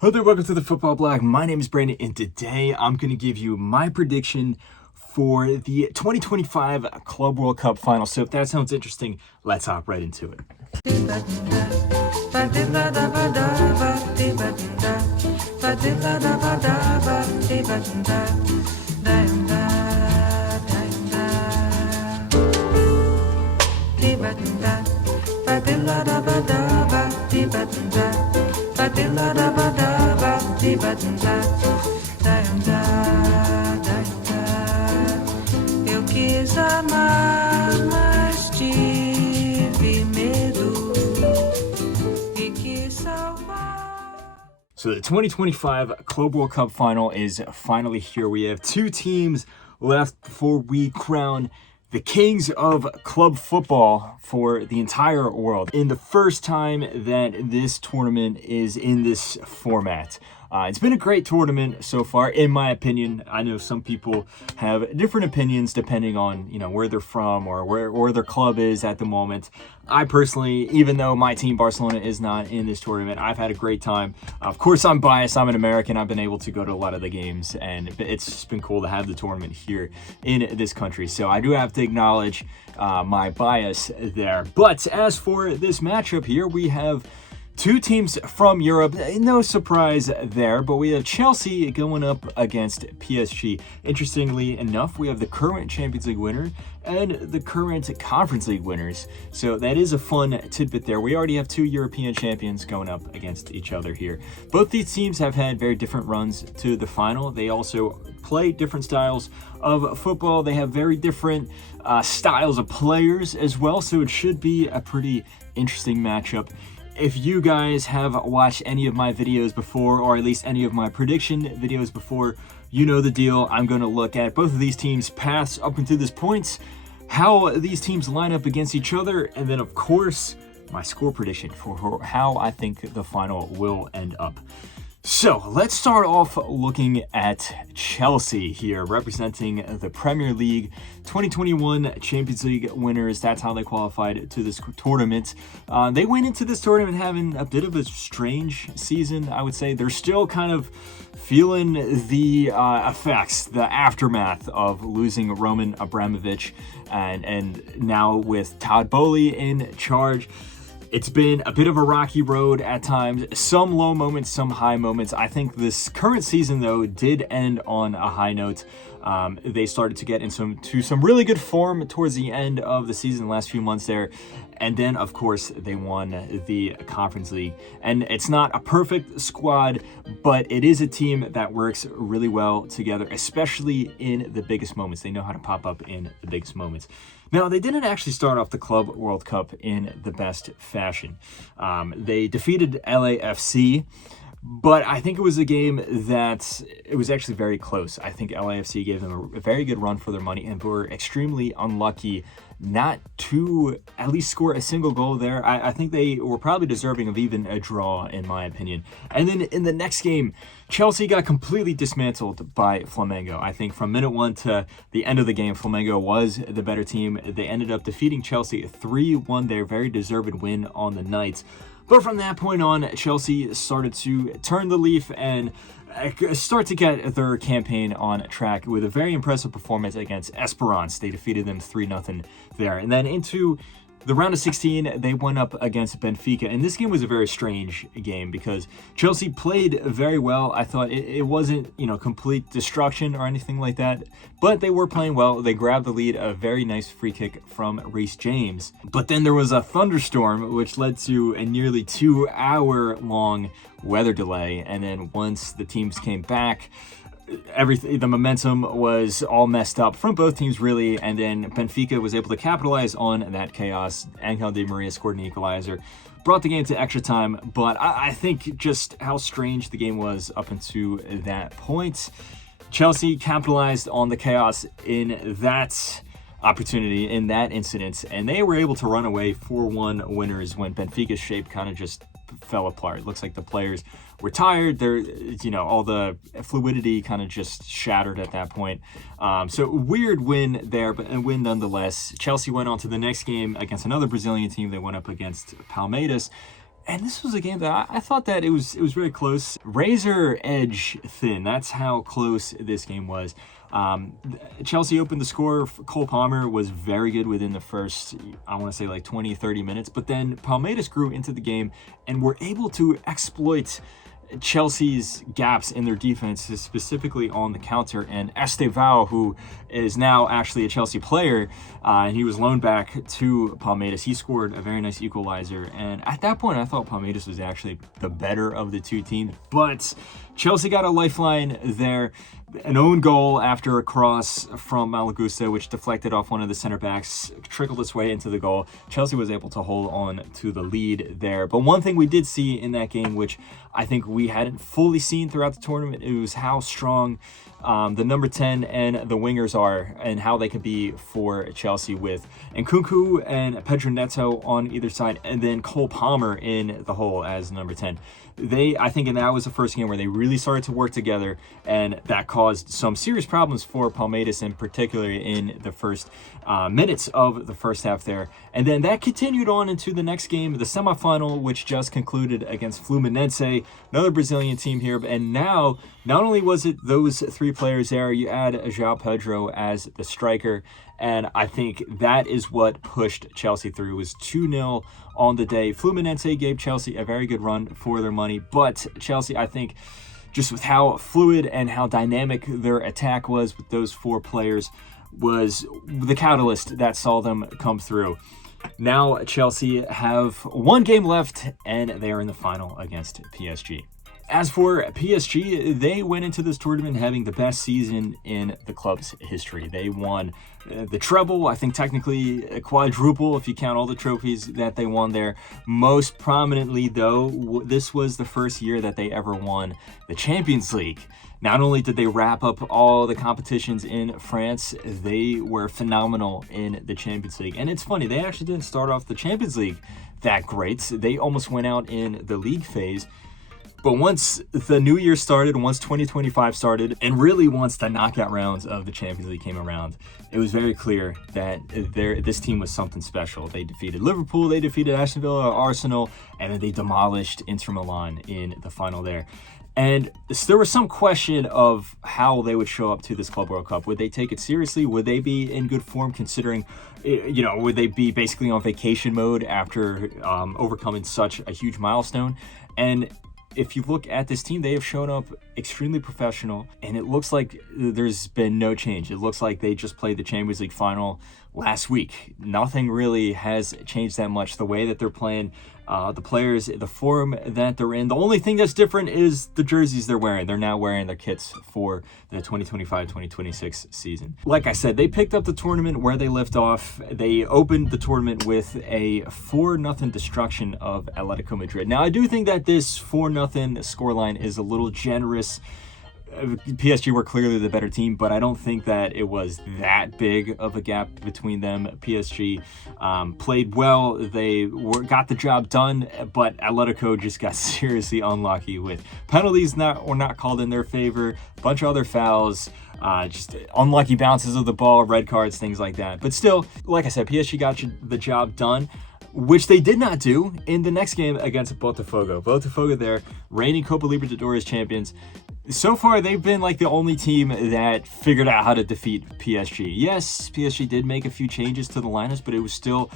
Hello there, welcome to the Football Bloc. My name is Brandon, and today I'm going to give you my prediction for the 2025 Club World Cup final. So if that sounds interesting, let's hop right into it. Eu quis amar, mas tive medo e quis salvar. So the 2025 Club World Cup final is finally here. We have two teams left before we crown the kings of club football for the entire world. In the first time that this tournament is in this format. It's been a great tournament so far, in my opinion. I know some people have different opinions depending on, where they're from or where their club is at the moment. I personally, even though my team Barcelona is not in this tournament, I've had a great time. Of course, I'm biased. I'm an American. I've been able to go to a lot of the games, and it's just been cool to have the tournament here in this country. So I do have to acknowledge my bias there. But as for this matchup here, we have two teams from Europe, no surprise there, but we have Chelsea going up against PSG. Interestingly enough, we have the current Champions League winner and the current Conference League winners. So that is a fun tidbit there. We already have two European champions going up against each other here. Both these teams have had very different runs to the final. They also play different styles of football. They have very different styles of players as well, so it should be a pretty interesting matchup. If you guys have watched any of my videos before, or at least any of my prediction videos before, you know the deal. I'm going to look at both of these teams' paths up until this point, how these teams line up against each other, and then, of course, my score prediction for how I think the final will end up. So let's start off looking at Chelsea here, representing the Premier League 2021 Champions League winners. That's how they qualified to this tournament. They went into this tournament having a bit of a strange season, I would say. They're still kind of feeling the effects, the aftermath of losing Roman Abramovich, and now with Todd Boehly in charge. It's been a bit of a rocky road at times, some low moments, some high moments. I think this current season, though, did end on a high note. They started to get into some really good form towards the end of the season, the last few months there. And then, of course, they won the Conference League. And it's not a perfect squad, but it is a team that works really well together, especially in the biggest moments. They know how to pop up in the biggest moments. Now, they didn't actually start off the Club World Cup in the best fashion. They defeated LAFC, but I think it was a game that it was actually very close. I think LAFC gave them a very good run for their money and were extremely unlucky not to at least score a single goal there. I think they were probably deserving of even a draw, in my opinion. And then in the next game, Chelsea got completely dismantled by Flamengo. I think from minute one to the end of the game, Flamengo was the better team. They ended up defeating Chelsea 3-1, their very deserved win on the night. But from that point on, Chelsea started to turn the leaf and start to get their campaign on track with a very impressive performance against Esperance. They defeated them 3-0 there. And then into the round of 16, they went up against Benfica. And this game was a very strange game because Chelsea played very well. I thought it wasn't, complete destruction or anything like that, but they were playing well. They grabbed the lead, a very nice free kick from Reece James. But then there was a thunderstorm, which led to a nearly 2-hour-long weather delay. And then once the teams came back, the momentum was all messed up from both teams, really, and then Benfica was able to capitalize on that chaos. Angel Di Maria scored an equalizer, brought the game to extra time, but I think just how strange the game was up until that point. Chelsea capitalized on the chaos in that opportunity, in that incident, and they were able to run away 4-1 winners when Benfica's shape kind of just fell apart. It looks like the players were tired. They're, all the fluidity kind of just shattered at that point. So weird win there, but a win nonetheless. Chelsea went on to the next game against another Brazilian team. They went up against Palmeiras. And this was a game that I thought that it was very close. Razor edge thin. That's how close this game was. Chelsea opened the score. Cole Palmer was very good within the first, I want to say like 20, 30 minutes. But then Palmeiras grew into the game and were able to exploit Chelsea's gaps in their defense, specifically on the counter. And Estevao, who is now actually a Chelsea player, and he was loaned back to Palmeiras, he scored a very nice equalizer. And at that point, I thought Palmeiras was actually the better of the two teams. But Chelsea got a lifeline there. An own goal after a cross from Malagusta, which deflected off one of the center backs, trickled its way into the goal. Chelsea was able to hold on to the lead there. But one thing we did see in that game, which I think we hadn't fully seen throughout the tournament, it was how strong the number 10 and the wingers are and how they could be for Chelsea with Nkunku and Pedro Neto on either side, and then Cole Palmer in the hole as number 10. I think that was the first game where they really started to work together, and that caused some serious problems for Palmeiras, in particular in the first minutes of the first half there. And then that continued on into the next game, the semifinal, which just concluded against Fluminense, another Brazilian team here. And now, not only was it those three players there, you add João Pedro as the striker, and I think that is what pushed Chelsea through. It was 2-0 on the day. Fluminense gave Chelsea a very good run for their money, but Chelsea, I think, just with how fluid and how dynamic their attack was with those four players, was the catalyst that saw them come through. Now Chelsea have one game left, and they are in the final against PSG. As for PSG, they went into this tournament having the best season in the club's history. They won the treble, I think technically a quadruple if you count all the trophies that they won there. Most prominently, though, this was the first year that they ever won the Champions League. Not only did they wrap up all the competitions in France, they were phenomenal in the Champions League. And it's funny, they actually didn't start off the Champions League that great. They almost went out in the league phase. But once the new year started, once 2025 started, and really once the knockout rounds of the Champions League came around, it was very clear that this team was something special. They defeated Liverpool, they defeated Aston Villa, Arsenal, and then they demolished Inter Milan in the final there. And there was some question of how they would show up to this Club World Cup. Would they take it seriously? Would they be in good form considering, would they be basically on vacation mode after overcoming such a huge milestone? And if you look at this team, they have shown up extremely professional, and it looks like there's been no change. It looks like they just played the Champions League final last week. Nothing really has changed that much. The way that they're playing, the players, the form that they're in. The only thing that's different is the jerseys they're wearing. They're now wearing their kits for the 2025-2026 season. Like I said, they picked up the tournament where they left off. They opened the tournament with a 4-0 destruction of Atletico Madrid. Now, I do think that this 4-0 scoreline is a little generous. PSG were clearly the better team, but I don't think that it was that big of a gap between them. PSG played well. They got the job done, but Atletico just got seriously unlucky with penalties were not called in their favor, a bunch of other fouls, just unlucky bounces of the ball, red cards, things like that. But still, like I said, PSG got the job done, which they did not do in the next game against Botafogo. Botafogo there, reigning Copa Libertadores champions. So far, they've been like the only team that figured out how to defeat PSG. Yes, PSG did make a few changes to the lineups, but it was still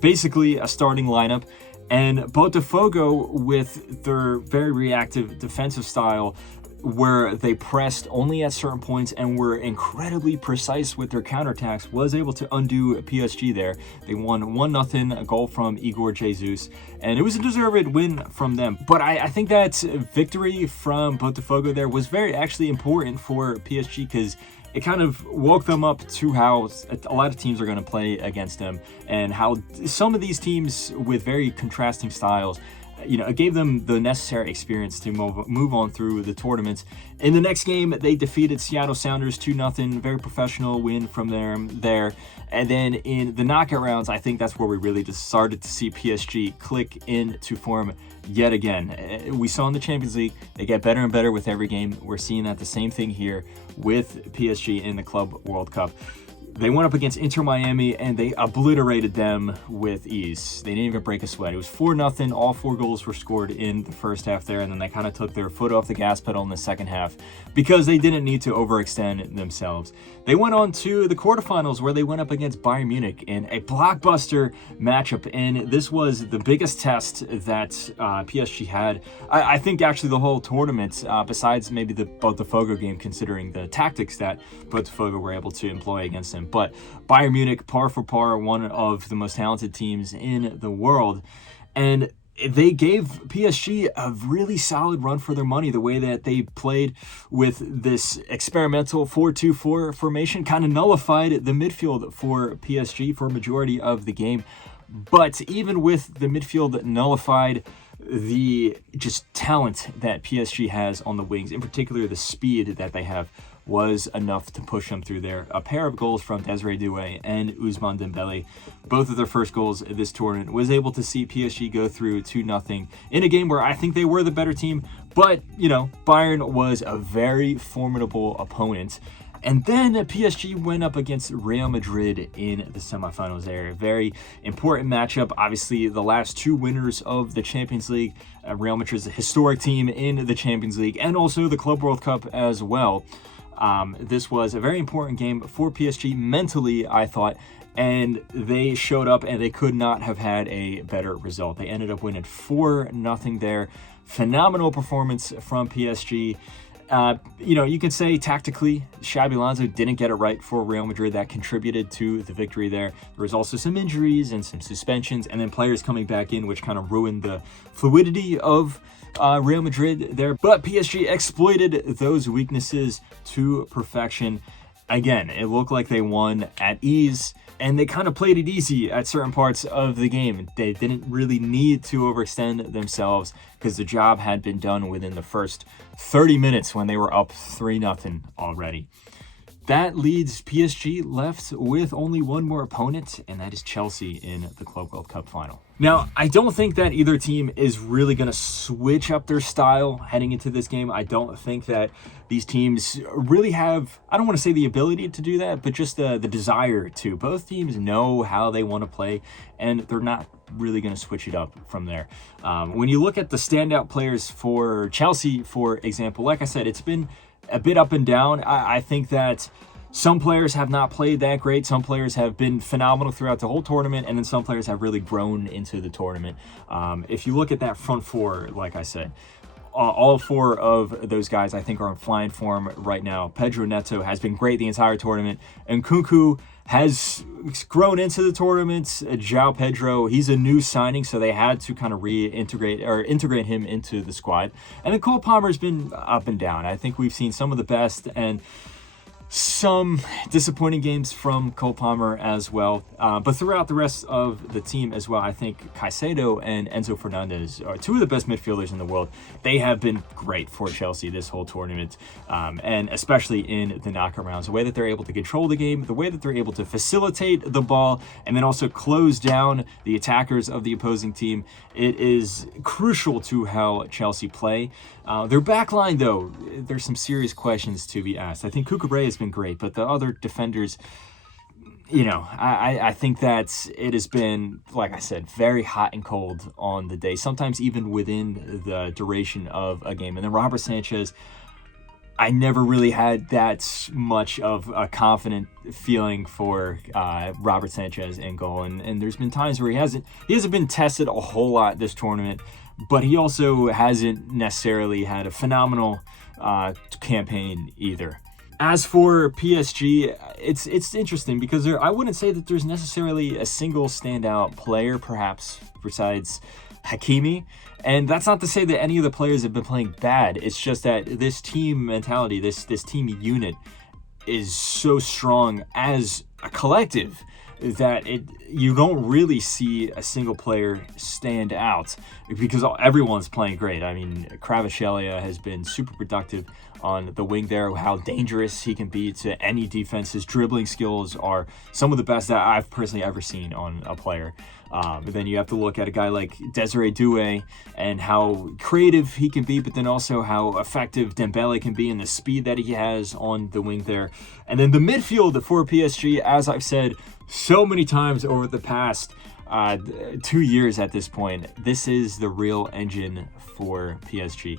basically a starting lineup. And Botafogo, with their very reactive defensive style, where they pressed only at certain points and were incredibly precise with their counterattacks, was able to undo PSG there. They won 1-0, a goal from Igor Jesus, and it was a deserved win from them. But I think that victory from Botafogo there was very actually important for PSG, because it kind of woke them up to how a lot of teams are going to play against them, and how some of these teams with very contrasting styles, it gave them the necessary experience to move on through the tournaments. In the next game, they defeated Seattle Sounders 2-0, very professional win from them there. And then in the knockout rounds, I think that's where we really just started to see PSG click into form yet again. We saw in the Champions League, they get better and better with every game. We're seeing that the same thing here with PSG in the Club World Cup. They went up against Inter Miami and they obliterated them with ease. They didn't even break a sweat. It was 4-0. All 4 goals were scored in the first half there, and then they kind of took their foot off the gas pedal in the second half because they didn't need to overextend themselves. They went on to the quarterfinals where they went up against Bayern Munich in a blockbuster matchup, and this was the biggest test that PSG had. I think actually the whole tournament, besides maybe the Botafogo game, considering the tactics that Botafogo were able to employ against them. But Bayern Munich, par for par, one of the most talented teams in the world. And they gave PSG a really solid run for their money. The way that they played with this experimental 4-2-4 formation kind of nullified the midfield for PSG for a majority of the game. But even with the midfield nullified, the just talent that PSG has on the wings, in particular the speed that they have, was enough to push them through there. A pair of goals from Desiree Doué and Ousmane Dembele, both of their first goals this tournament, was able to see PSG go through 2-0 in a game where I think they were the better team. But, you know, Bayern was a very formidable opponent. And then PSG went up against Real Madrid in the semifinals there. A very important matchup. Obviously, the last 2 winners of the Champions League. Real Madrid's a historic team in the Champions League and also the Club World Cup as well. This was a very important game for PSG mentally, I thought, and they showed up and they could not have had a better result. They ended up winning 4-0 there. Phenomenal performance from PSG. You know, you can say tactically, Xabi Alonso didn't get it right for Real Madrid. That contributed to the victory there. There was also some injuries and some suspensions, and then players coming back in, which kind of ruined the fluidity of Real Madrid there. But PSG exploited those weaknesses to perfection. Again, it looked like they won at ease, and they kind of played it easy at certain parts of the game. They didn't really need to overextend themselves because the job had been done within the first 30 minutes when they were up 3-0 already. That leads PSG left with only one more opponent, and that is Chelsea in the Club World Cup final. Now, I don't think that either team is really going to switch up their style heading into this game. I don't think that these teams really have, I don't want to say the ability to do that, but just the desire to. Both teams know how they want to play, and they're not really going to switch it up from there. When you look at the standout players for Chelsea, for example, like I said, it's been a bit up and down. I think that some players have not played that great. Some players have been phenomenal throughout the whole tournament, and then some players have really grown into the tournament. If you look at that front four, like I said, all 4 of those guys I think are in flying form right now. Pedro Neto has been great the entire tournament, and Nkunku has grown into the tournament. João Pedro, he's a new signing, so they had to kind of integrate him into the squad. And then Cole Palmer's been up and down. I think we've seen some of the best and some disappointing games from Cole Palmer as well. But throughout the rest of the team as well, I think Caicedo and Enzo Fernandez are 2 of the best midfielders in the world. They have been great for Chelsea this whole tournament, and especially in the knockout rounds. The way that they're able to control the game, the way that they're able to facilitate the ball, and then also close down the attackers of the opposing team. It is crucial to how Chelsea play. Their back line, though, there's some serious questions to be asked. I think Cucurella has been great, but the other defenders, you know, I think that it has been, like I said, very hot and cold on the day, sometimes even within the duration of a game. And then Robert Sanchez, I never really had that much of a confident feeling for Robert Sanchez in goal. And there's been times where he hasn't been tested a whole lot this tournament, but he also hasn't necessarily had a phenomenal campaign either. As for PSG, it's interesting because I wouldn't say that there's necessarily a single standout player, perhaps, besides Hakimi. And that's not to say that any of the players have been playing bad. It's just that this team mentality, this team unit is so strong as a collective that you don't really see a single player stand out because everyone's playing great. I mean, Kvaratskhelia has been super productive on the wing there, how dangerous he can be to any defense. His dribbling skills are some of the best that I've personally ever seen on a player. Then you have to look at a guy like Desiree Doué and how creative he can be, but then also how effective Dembele can be and the speed that he has on the wing there. And then the midfield for PSG, as I've said so many times over the past 2 years at this point, this is the real engine for PSG.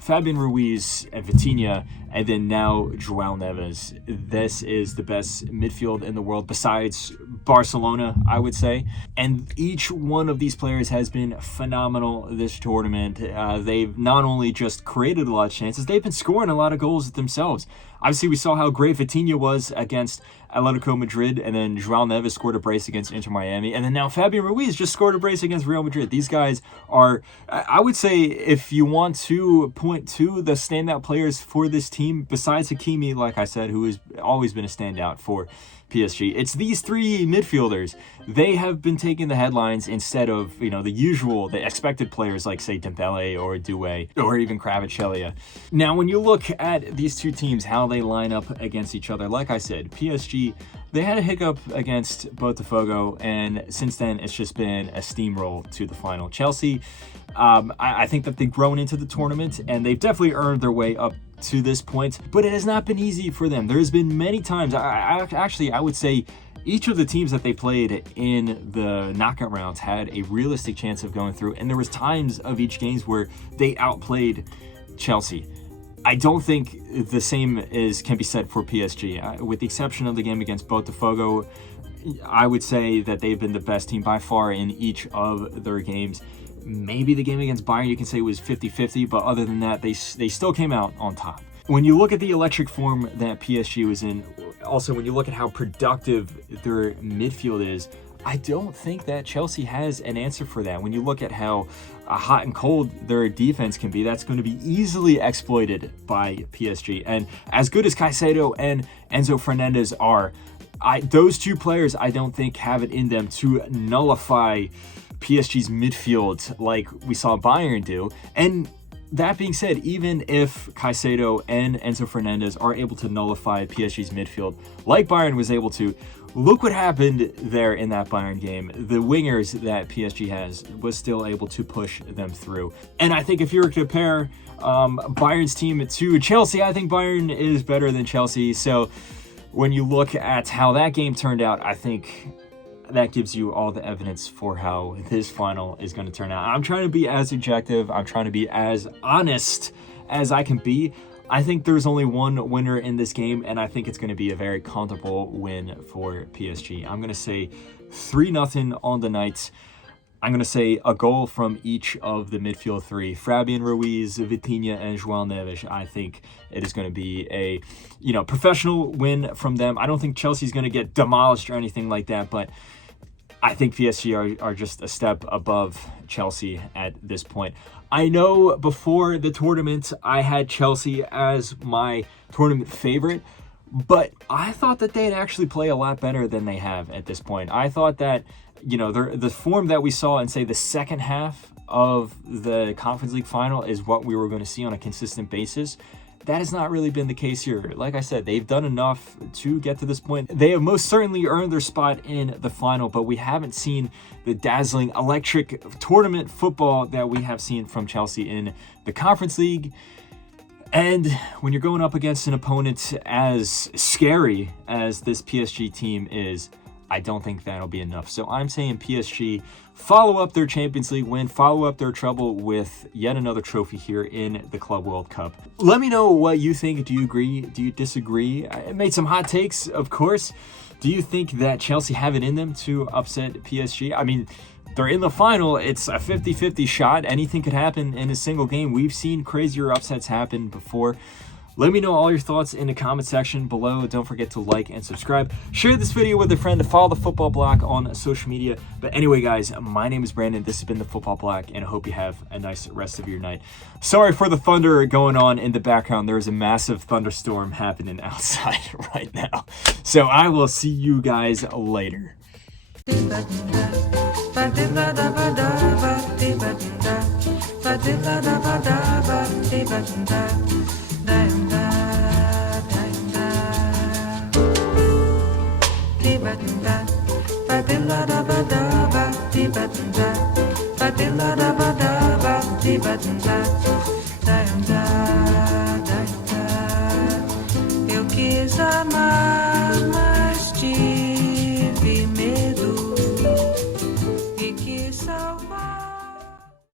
Fabian Ruiz and Vitinha, and then now João Neves. This is the best midfield in the world besides Barcelona, I would say. And each one of these players has been phenomenal this tournament. They've not only just created a lot of chances, they've been scoring a lot of goals themselves. Obviously, we saw how great Vitinha was against Atletico Madrid, and then João Neves scored a brace against Inter Miami, and then now Fabian Ruiz just scored a brace against Real Madrid. These guys are, I would say, if you want to point to the standout players for this team, besides Hakimi, like I said, who has always been a standout for PSG, it's these three midfielders. They have been taking the headlines instead of, the expected players like, say, Dembele or Doué or even Kvaratskhelia. Now, when you look at these two teams, how they line up against each other, like I said, PSG, they had a hiccup against Botafogo, and since then, it's just been a steamroll to the final. Chelsea, I think that they've grown into the tournament, and they've definitely earned their way up to this point, but it has not been easy for them. There's been many times, I would say, each of the teams that they played in the knockout rounds had a realistic chance of going through, and there was times of each games where they outplayed Chelsea. I don't think the same can be said for PSG. With the exception of the game against Botafogo, I would say that they've been the best team by far in each of their games. Maybe the game against Bayern, you can say, was 50-50, but other than that, they still came out on top. When you look at the electric form that PSG was in, also when you look at how productive their midfield is, I don't think that Chelsea has an answer for that. When you look at how hot and cold their defense can be, that's going to be easily exploited by PSG. And as good as Caicedo and Enzo Fernandez are, those two players I don't think have it in them to nullify PSG's midfield like we saw Bayern do. And that being said, even if Caicedo and Enzo Fernandez are able to nullify PSG's midfield like Bayern was able to, look what happened there in that Bayern game. The wingers that PSG has was still able to push them through. And I think if you were to compare Bayern's team to Chelsea, I think Bayern is better than Chelsea. So when you look at how that game turned out, I think that gives you all the evidence for how this final is going to turn out. I'm trying to be as objective, I'm trying to be as honest as I can be. I think there's only one winner in this game, and I think it's going to be a very comfortable win for PSG. I'm going to say 3-0 on the night. I'm going to say a goal from each of the midfield three, Fabian Ruiz, Vitinha, and João Neves. I think it is going to be a, professional win from them. I don't think Chelsea's going to get demolished or anything like that, but I think PSG are just a step above Chelsea at this point. I know before the tournament, I had Chelsea as my tournament favorite, but I thought that they'd actually play a lot better than they have at this point. I thought that, the form that we saw in, say, the second half of the Conference League final is what we were going to see on a consistent basis. That has not really been the case here. Like I said, they've done enough to get to this point. They have most certainly earned their spot in the final, but we haven't seen the dazzling, electric tournament football that we have seen from Chelsea in the Conference League. And when you're going up against an opponent as scary as this PSG team is, I don't think that'll be enough. So I'm saying PSG follow up their Champions League win, follow up their trouble with yet another trophy here in the Club World Cup. Let me know what you think. Do you agree? Do you disagree? I made some hot takes, of course. Do you think that Chelsea have it in them to upset PSG? I mean, they're in the final. It's a 50-50 shot. Anything could happen in a single game. We've seen crazier upsets happen before. Let me know all your thoughts in the comment section below. Don't forget to like and subscribe. Share this video with a friend. Follow the Football Bloc on social media. But anyway, guys, my name is Brandon. This has been the Football Bloc, and I hope you have a nice rest of your night. Sorry for the thunder going on in the background. There is a massive thunderstorm happening outside right now. So I will see you guys later. Ba-da-ba-da, Badilla da ba da ba di ba da. Badilla da ba da ba di ba da.